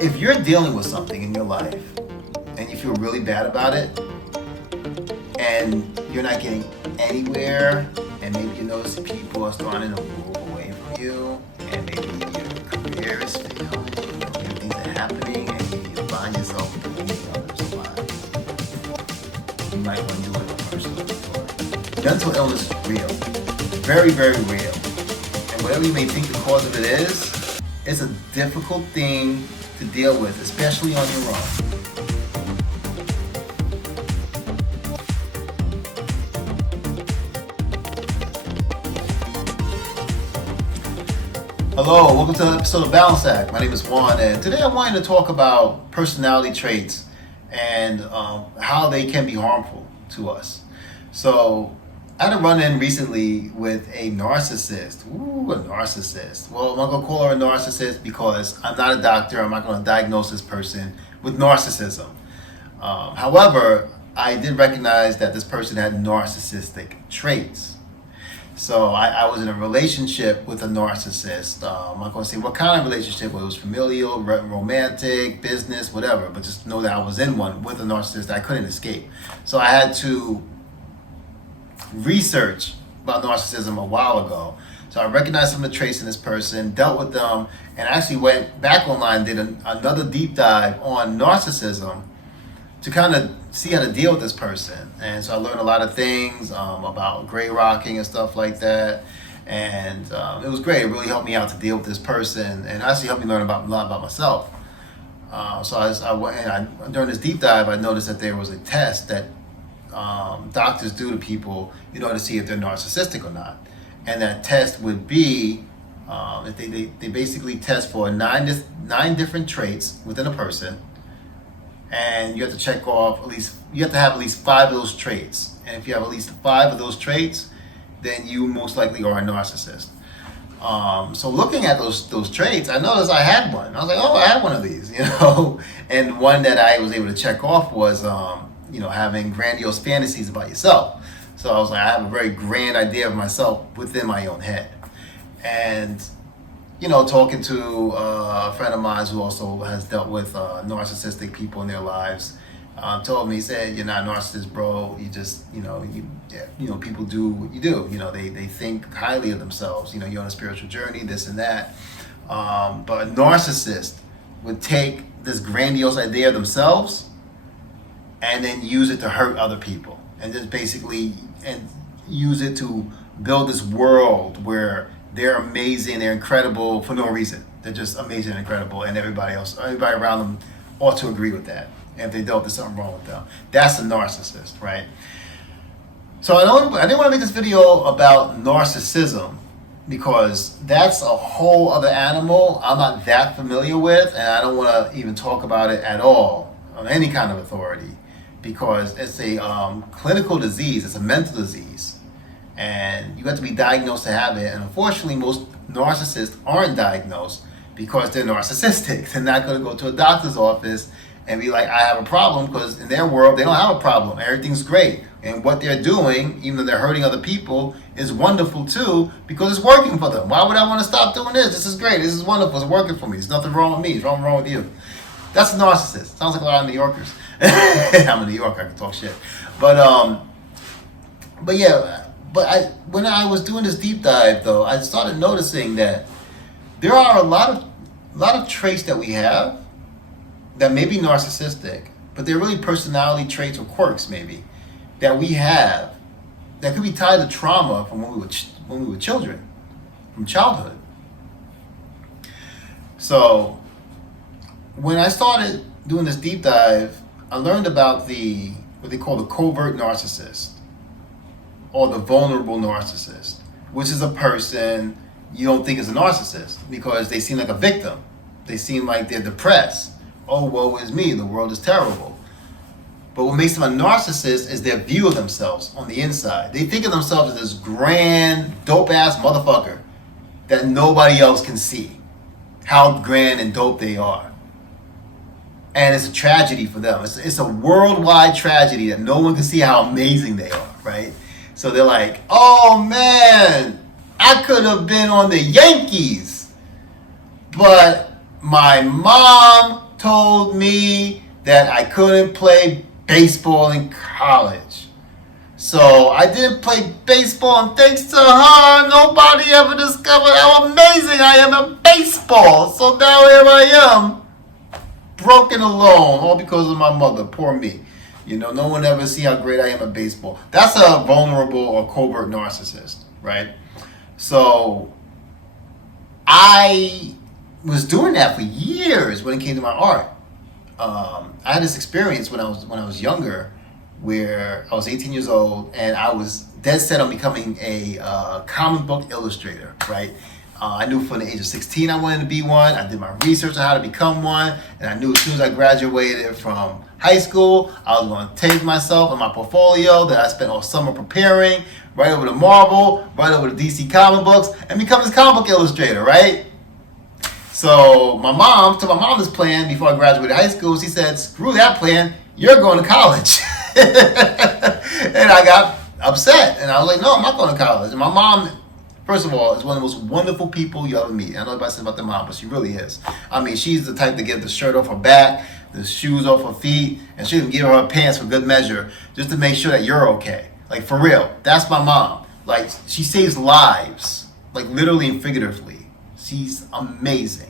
if you're dealing with something in your life and you feel really bad about it and you're not getting anywhere, and maybe you notice that people are starting to move away from you, and maybe your career is failing, and things are happening, and you find yourself blaming others a lot, you might want to do it personally. Mental illness is real, very, very real. And whatever you may think the cause of it is, it's a difficult thing to deal with, especially on your own. Hello, welcome to another episode of Balance Act. My name is Juan, and today I wanted to talk about personality traits and how they can be harmful to us. So, I had a run-in recently with a narcissist. Ooh, a narcissist. Well, I'm not going to call her a narcissist because I'm not a doctor. I'm not going to diagnose this person with narcissism. However, I did recognize that this person had narcissistic traits. So I was in a relationship with a narcissist. I'm not going to say what kind of relationship, whether it was familial, romantic, business, whatever, but just know that I was in one with a narcissist I couldn't escape. So I had to research about narcissism a while ago. So I recognized some of the traits in this person, dealt with them, and actually went back online, did another deep dive on narcissism to kind of see how to deal with this person. And so I learned a lot of things about gray rocking and stuff like that. And it was great. It really helped me out to deal with this person and actually helped me learn a lot about myself. During this deep dive, I noticed that there was a test that doctors do to people in order to see if they're narcissistic or not. And that test would be, they basically test for nine different traits within a person. And you have to check off you have to have at least 5 of those traits. And if you have at least 5 of those traits, then you most likely are a narcissist. So looking at those traits, I noticed I had one. I was like, oh, I had one of these, And one that I was able to check off was, having grandiose fantasies about yourself. So I was like, I have a very grand idea of myself within my own head. And talking to a friend of mine who also has dealt with narcissistic people in their lives, told me, he said, "You're not a narcissist, bro. You just, people do what you do. They think highly of themselves. You're on a spiritual journey, this and that. But a narcissist would take this grandiose idea of themselves and then use it to hurt other people, and just basically use it to build this world where they're amazing, they're incredible for no reason. They're just amazing and incredible, and everybody around them ought to agree with that. And if they don't, there's something wrong with them. That's a narcissist, right? So I didn't want to make this video about narcissism because that's a whole other animal I'm not that familiar with, and I don't want to even talk about it at all on any kind of authority because it's a clinical disease, it's a mental disease. And you have to be diagnosed to have it. And unfortunately, most narcissists aren't diagnosed because they're narcissistic. They're not going to go to a doctor's office and be like, I have a problem, because in their world, they don't have a problem. Everything's great. And what they're doing, even though they're hurting other people, is wonderful too because it's working for them. Why would I want to stop doing this? This is great. This is wonderful. It's working for me. There's nothing wrong with me. It's wrong with you. That's a narcissist. Sounds like a lot of New Yorkers. I'm a New Yorker. I can talk shit. But yeah. But when I was doing this deep dive, though, I started noticing that there are a lot of traits that we have that may be narcissistic, but they're really personality traits or quirks, maybe, that we have that could be tied to trauma from when we were children, from childhood. So when I started doing this deep dive, I learned about what they call the covert narcissist, or the vulnerable narcissist, which is a person you don't think is a narcissist because they seem like a victim. They seem like they're depressed. Oh, woe is me, the world is terrible. But what makes them a narcissist is their view of themselves on the inside. They think of themselves as this grand, dope-ass motherfucker that nobody else can see how grand and dope they are. And it's a tragedy for them. It's a worldwide tragedy that no one can see how amazing they are, right? So they're like, oh man, I could have been on the Yankees, but my mom told me that I couldn't play baseball in college. So I didn't play baseball, and thanks to her, nobody ever discovered how amazing I am at baseball. So now here I am, broken alone, all because of my mother. Poor me. No one ever see how great I am at baseball. That's a vulnerable or covert narcissist, right? So I was doing that for years when it came to my art. I had this experience when I was younger, where I was 18 years old and I was dead set on becoming a comic book illustrator, right? I knew from the age of 16 I wanted to be one. I did my research on how to become one, and I knew as soon as I graduated from high school, I was going to take myself and my portfolio that I spent all summer preparing, right over to Marvel, right over to DC comic books, and become this comic book illustrator, right? So my mom this plan before I graduated high school. She said, screw that plan, you're going to college. And I got upset, and I was like, no, I'm not going to college. And my mom, first of all, is one of the most wonderful people you ever meet. I know everybody says about the mom, but she really is. I mean, she's the type to get the shirt off her back, the shoes off her feet, and she'll give her pants for good measure just to make sure that you're okay. Like, for real. That's my mom. Like, she saves lives, like literally and figuratively. She's amazing.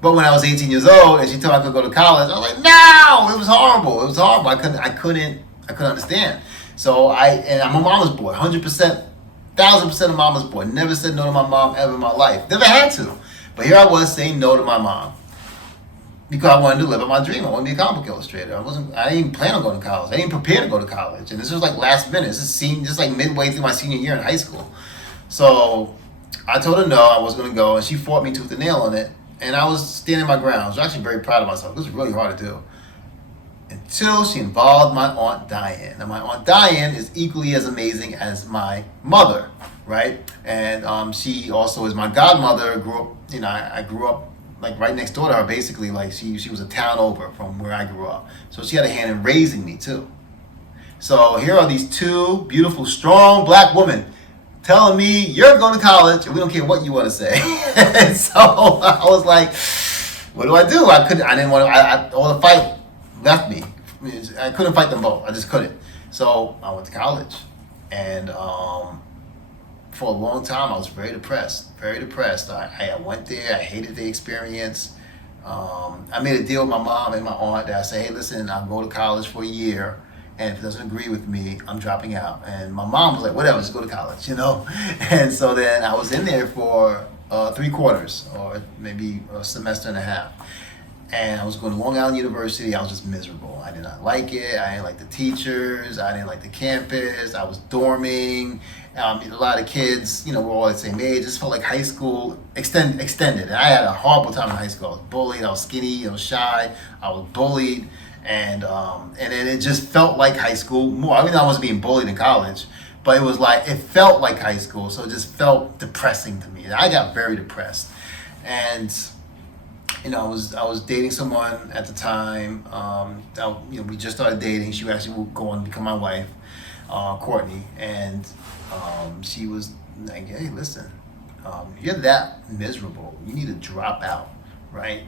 But when I was 18 years old and she told me I could go to college, I was like, no, it was horrible. It was horrible. I couldn't understand. So I'm a mama's boy, 100%, 1,000% a mama's boy. Never said no to my mom ever in my life. Never had to. But here I was saying no to my mom because I wanted to live out my dream. I wanted to be a comic book illustrator. I didn't even plan on going to college. I didn't prepare to go to college. And this was like last minute. This is just like midway through my senior year in high school. So I told her no, I was going to go, and she fought me tooth and nail on it. And I was standing my ground. I was actually very proud of myself. It was really hard to do. Until she involved my Aunt Diane. And my Aunt Diane is equally as amazing as my mother, right? And she also is my godmother. I grew up like right next door to her, basically. Like she was a town over from where I grew up. So she had a hand in raising me too. So here are these two beautiful, strong black women telling me you're going to college and we don't care what you want to say. And so I was like, what do? I didn't want to, all the fight left me. I couldn't fight them both. I just couldn't. So I went to college. And for a long time, I was very depressed. I went there. I hated the experience. I made a deal with my mom and my aunt that I said, hey, listen, I'll go to college for a year. And if it doesn't agree with me, I'm dropping out. And my mom was like, whatever, just go to college, And so then I was in there for 3 quarters or maybe a semester and a half. And I was going to Long Island University. I was just miserable. I did not like it. I didn't like the teachers. I didn't like the campus. I was dorming. A lot of kids, we're all the same age. It just felt like high school extended. And I had a horrible time in high school. I was bullied. I was skinny. I was shy. I was bullied. And then it just felt like high school more. I mean, I wasn't being bullied in college, but it felt like high school. So it just felt depressing to me. I got very depressed. And I was dating someone at the time. We just started dating. She actually will go on to become my wife, Courtney. And she was like, hey, listen, you're that miserable. You need to drop out, right?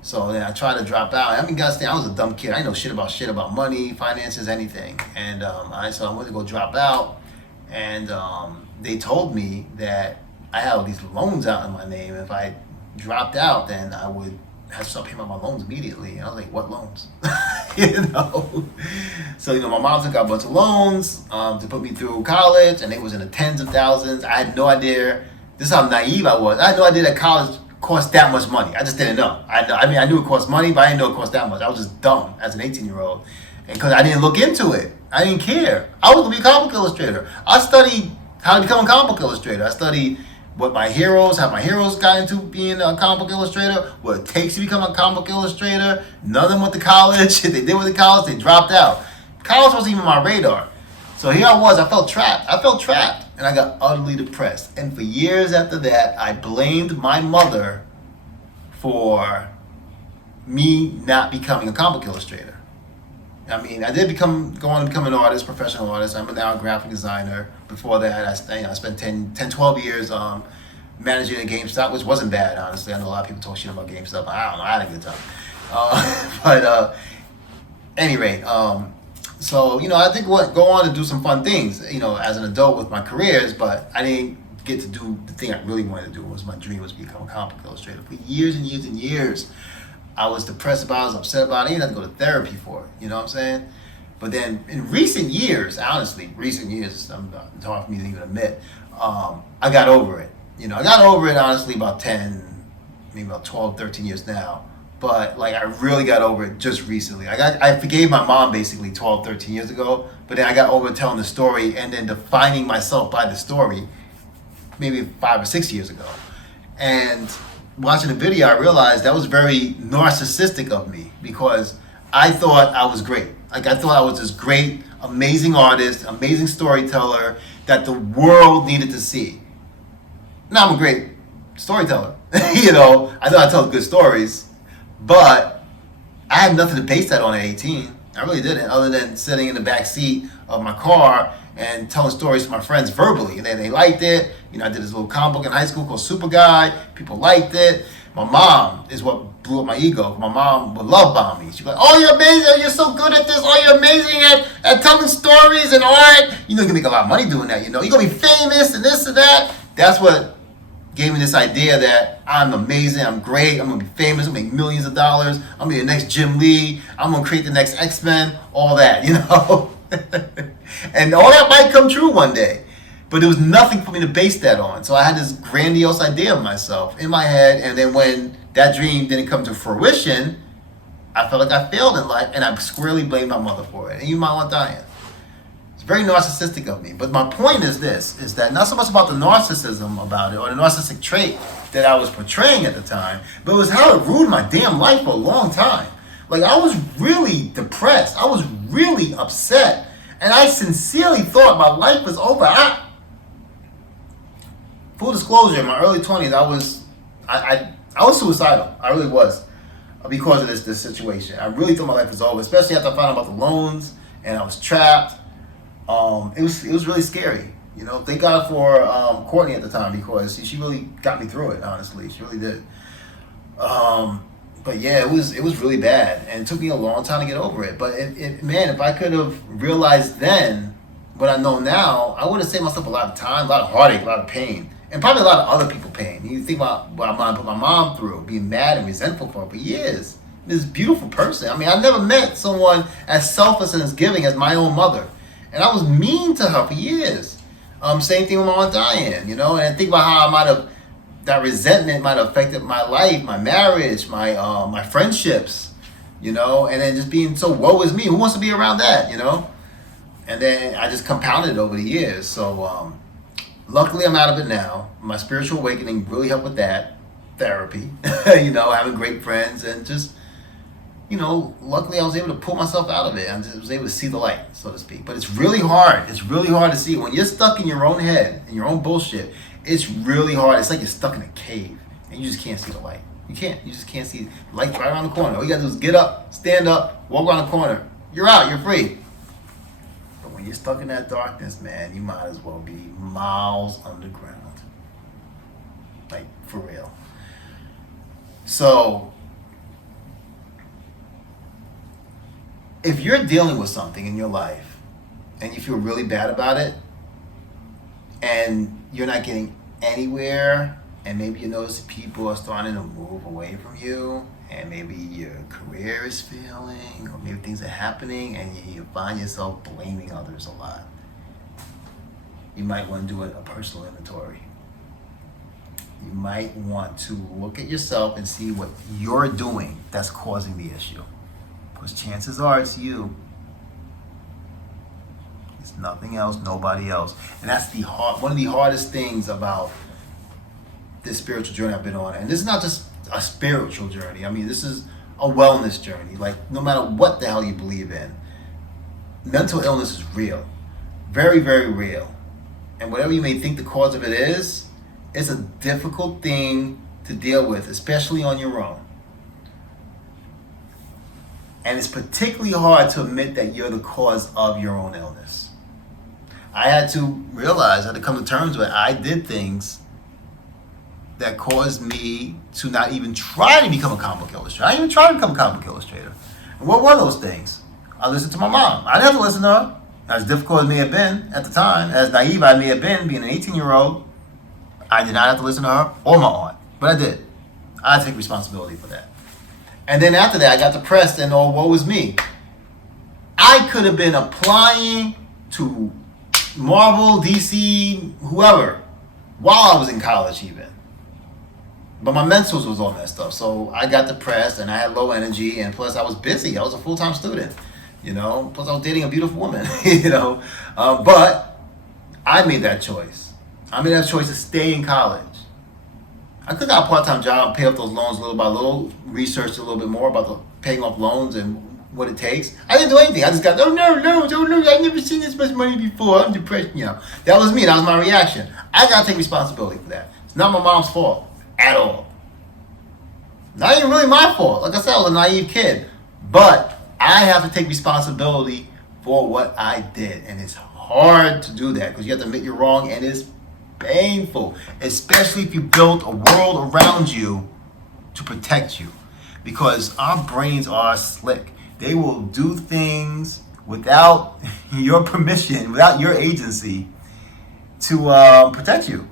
So then I tried to drop out. I mean, guys, I was a dumb kid. I didn't know shit about money, finances, anything. And I wanted to go drop out. And they told me that I had all these loans out in my name. If I dropped out, then I would have to start paying my loans immediately. And I was like, what loans? So, my mom took out a bunch of loans to put me through college. And it was in the tens of thousands. I had no idea. This is how naive I was. I had no idea that college cost that much money. I just didn't know. I knew it cost money, but I didn't know it cost that much. I was just dumb as an 18-year-old. And because I didn't look into it. I didn't care. I was going to be a comic book illustrator. I studied how to become a comic book illustrator. I studied how my heroes got into being a comic book illustrator, what it takes to become a comic book illustrator. None of them went to college. If they did went to college, they dropped out. College wasn't even my radar. So here I was. I felt trapped. And I got utterly depressed. And for years after that, I blamed my mother for me not becoming a comic book illustrator. I mean, I did go on to become an artist, professional artist. I'm now a graphic designer. Before that, I spent 10, 12 years managing a GameStop, which wasn't bad, honestly. I know a lot of people talk shit about GameStop. I don't know, I had a good time. But any rate, so, I think go on to do some fun things, as an adult with my careers, but I didn't get to do the thing I really wanted to do. Was my dream was to become a comic book illustrator. For years and years and years, I was depressed about it, I was upset about it. I didn't have to go to therapy for it, you know what I'm saying? But then in recent years, honestly, it's hard for me to even admit, I got over it. I got over it, honestly, about 10, maybe about 12, 13 years now. But I really got over it just recently. I forgave my mom basically 12, 13 years ago, but then I got over telling the story and then defining myself by the story maybe 5 or 6 years ago. And watching the video, I realized that was very narcissistic of me because I thought I was great. I thought I was this great, amazing artist, amazing storyteller that the world needed to see. Now I'm a great storyteller. I thought I tell good stories. But I had nothing to base that on at 18. I really didn't, other than sitting in the back seat of my car and telling stories to my friends verbally. And then they liked it. I did this little comic book in high school called Super Guy. People liked it. My mom is what blew up my ego. My mom would love bomb me. She'd be like, oh, you're amazing. You're so good at this. Oh, you're amazing at telling stories and art. You can make a lot of money doing that. You're going to be famous and this and that. That's what gave me this idea that I'm amazing, I'm great, I'm going to be famous, I'm going to make millions of dollars, I'm going to be the next Jim Lee, I'm going to create the next X-Men, all that, And all that might come true one day. But there was nothing for me to base that on. So I had this grandiose idea of myself in my head, and then when that dream didn't come to fruition, I felt like I failed in life, and I squarely blamed my mother for it. And you might want dying. Very narcissistic of me. But my point is this, is that not so much about the narcissism about it or the narcissistic trait that I was portraying at the time, but it was how it ruined my damn life for a long time. I was really depressed. I was really upset. And I sincerely thought my life was over. Full disclosure, in my early 20s, I was suicidal. I really was. Because of this situation. I really thought my life was over, especially after I found out about the loans and I was trapped. It was really scary, Thank God for Courtney at the time because she really got me through it. Honestly, she really did. But yeah, it was really bad, and it took me a long time to get over it. But if I could have realized then what I know now, I would have saved myself a lot of time, a lot of heartache, a lot of pain, and probably a lot of other people pain. You think about what I put my mom through, being mad and resentful for years. This beautiful person. I never met someone as selfless and as giving as my own mother. And I was mean to her for years. Same thing with my Aunt Diane, And think about how that resentment might have affected my life, my marriage, my friendships, And then just being so woe is me. Who wants to be around that, And then I just compounded it over the years. So luckily I'm out of it now. My spiritual awakening really helped with that. Therapy, having great friends and just luckily I was able to pull myself out of it. I was able to see the light, so to speak. But it's really hard. It's really hard to see. When you're stuck in your own head, in your own bullshit, it's really hard. It's like you're stuck in a cave and you just can't see the light. You just can't see the light right around the corner. All you gotta do is get up, stand up, walk around the corner. You're out, you're free. But when you're stuck in that darkness, man, you might as well be miles underground. For real. So if you're dealing with something in your life and you feel really bad about it and you're not getting anywhere and maybe you notice people are starting to move away from you and maybe your career is failing or maybe things are happening and you find yourself blaming others a lot, you might want to do a personal inventory. You might want to look at yourself and see what you're doing that's causing the issue. Because chances are it's you. It's nothing else, nobody else. And that's one of the hardest things about this spiritual journey I've been on. And this is not just a spiritual journey. This is a wellness journey. No matter what the hell you believe in, mental illness is real. Very, very real. And whatever you may think the cause of it is, it's a difficult thing to deal with, especially on your own. And it's particularly hard to admit that you're the cause of your own illness. I had to realize, I had to come to terms with I did things that caused me to not even try to become a comic book illustrator. I didn't even try to become a comic book illustrator. And what were those things? I listened to my mom. I didn't have to listen to her. As difficult as it may have been at the time, as naive I may have been, being an 18-year-old, I did not have to listen to her or my aunt. But I did. I take responsibility for that. And then after that, I got depressed and woe was me. I could have been applying to Marvel, DC, whoever, while I was in college even. But my mentals was all messed up. So I got depressed and I had low energy, and plus I was busy. I was a full-time student, Plus I was dating a beautiful woman, But I made that choice. I made that choice to stay in college. I could have got a part-time job, pay off those loans little by little, research a little bit more about the paying off loans and what it takes. I didn't do anything. I just got, oh no, I've never seen this much money before. I'm depressed, That was me. That was my reaction. I got to take responsibility for that. It's not my mom's fault at all. Not even really my fault. Like I said, I was a naive kid. But I have to take responsibility for what I did. And it's hard to do that because you have to admit you're wrong, and it's painful, especially if you built a world around you to protect you, because our brains are slick. They will do things without your permission, without your agency, to protect you.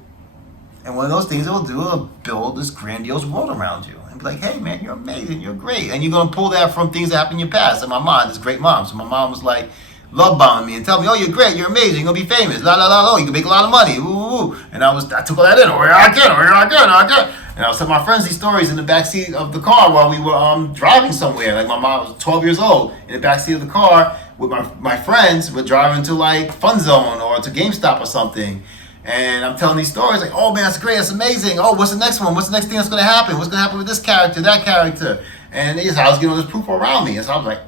And one of those things it will do is build this grandiose world around you and be like, hey man, you're amazing, you're great. And you're going to pull that from things that happened in your past. And my mom, this great mom, so my mom was like, love bombing me and tell me, oh, you're great, you're amazing, you're gonna be famous, la la la la, you can make a lot of money, ooh. And I took all that in, I can. And I was telling my friends these stories in the backseat of the car while we were driving somewhere. Like my mom was 12 years old in the backseat of the car with my friends. We're driving to like Fun Zone or to GameStop or something. And I'm telling these stories like, oh man, that's great, that's amazing. Oh, what's the next one? What's the next thing that's gonna happen? What's gonna happen with this character, that character? And I was getting all this proof around me. And so I was like,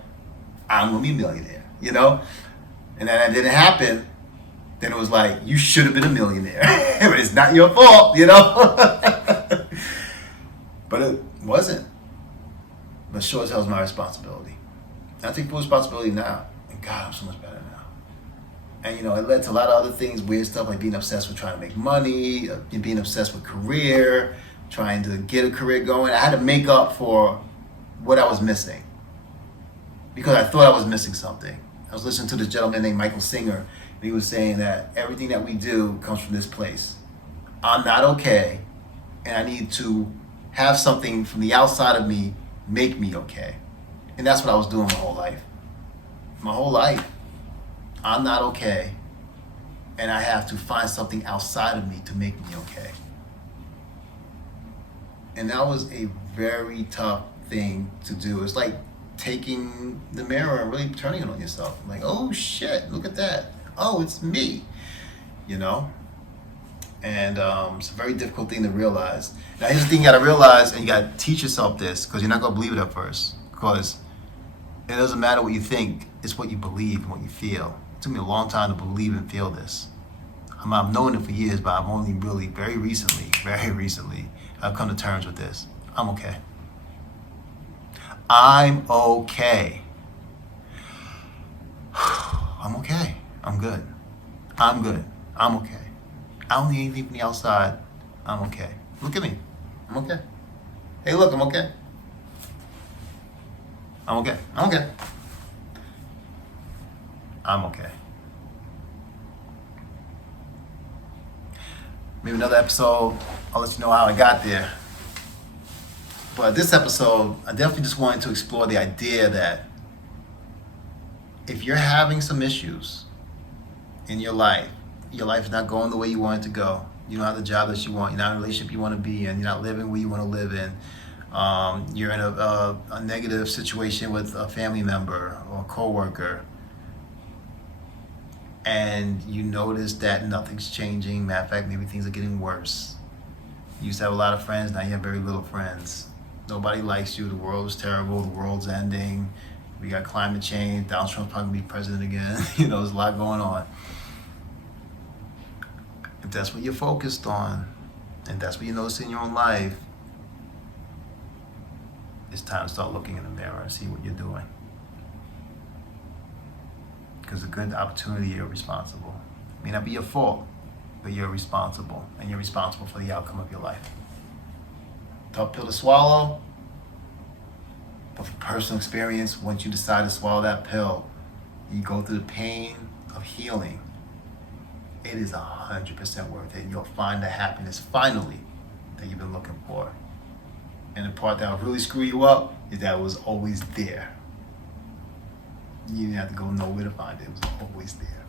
I'm gonna be a millionaire. And then that didn't happen, then it was like, you should have been a millionaire. But it's not your fault, But it wasn't. But sure as hell is my responsibility. And I take full responsibility now. And God, I'm so much better now. And it led to a lot of other things, weird stuff like being obsessed with trying to make money, being obsessed with career, trying to get a career going. I had to make up for what I was missing, because I thought I was missing something. I was listening to this gentleman named Michael Singer, and he was saying that everything that we do comes from this place. I'm not okay, and I need to have something from the outside of me make me okay. And that's what I was doing my whole life. My whole life, I'm not okay, and I have to find something outside of me to make me okay. And that was a very tough thing to do. It's like taking the mirror and really turning it on yourself. Like, oh shit, look at that. Oh, it's me. And it's a very difficult thing to realize. Now here's the thing you gotta realize, and you gotta teach yourself this, because you're not gonna believe it at first. Because it doesn't matter what you think, it's what you believe and what you feel. It took me a long time to believe and feel this. I've known it for years, but I've only really very recently, I've come to terms with this. I'm okay. I'm okay. I'm okay. I'm good. I'm good. I'm okay. I don't need anything from the outside. I'm okay. Look at me. I'm okay. Hey, look, I'm okay. I'm okay. I'm okay. I'm okay. Maybe another episode, I'll let you know how I got there. But this episode, I definitely just wanted to explore the idea that if you're having some issues in your life is not going the way you want it to go, you don't have the job that you want, you're not in a relationship you want to be in, you're not living where you want to live in, you're in a negative situation with a family member or a coworker, and you notice that nothing's changing, matter of fact, maybe things are getting worse. You used to have a lot of friends, now you have very little friends. Nobody likes you, the world is terrible, the world's ending, we got climate change, Donald Trump's probably going to be president again, there's a lot going on. If that's what you're focused on, and that's what you notice in your own life, it's time to start looking in the mirror and see what you're doing. Because a good opportunity, you're responsible. It may not be your fault, but you're responsible, and you're responsible for the outcome of your life. Tough pill to swallow. But from personal experience, once you decide to swallow that pill, you go through the pain of healing. It is 100% worth it. And you'll find the happiness finally that you've been looking for. And the part that will really screw you up is that it was always there. You didn't have to go nowhere to find it. It was always there.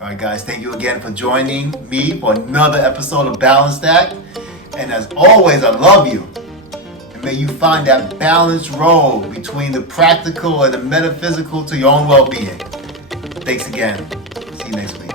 All right, guys, thank you again for joining me for another episode of Balanced Act. And as always, I love you. And may you find that balanced road between the practical and the metaphysical to your own well-being. Thanks again. See you next week.